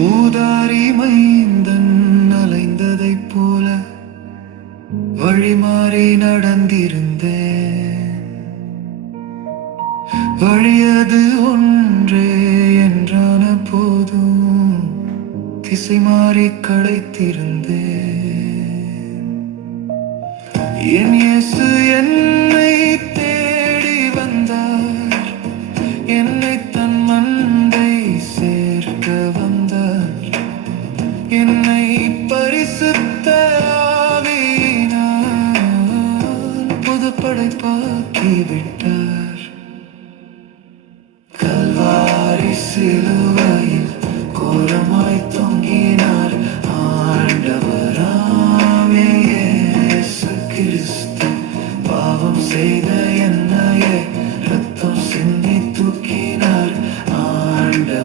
ஊதாரி மைந்தன் அலைந்ததைப் போல வழிமாறி நடந்திருந்தேன். வழியது ஒன்றே என்றான போதும் திசை மாறி களைத்திருந்தேன். என் இயேசு என்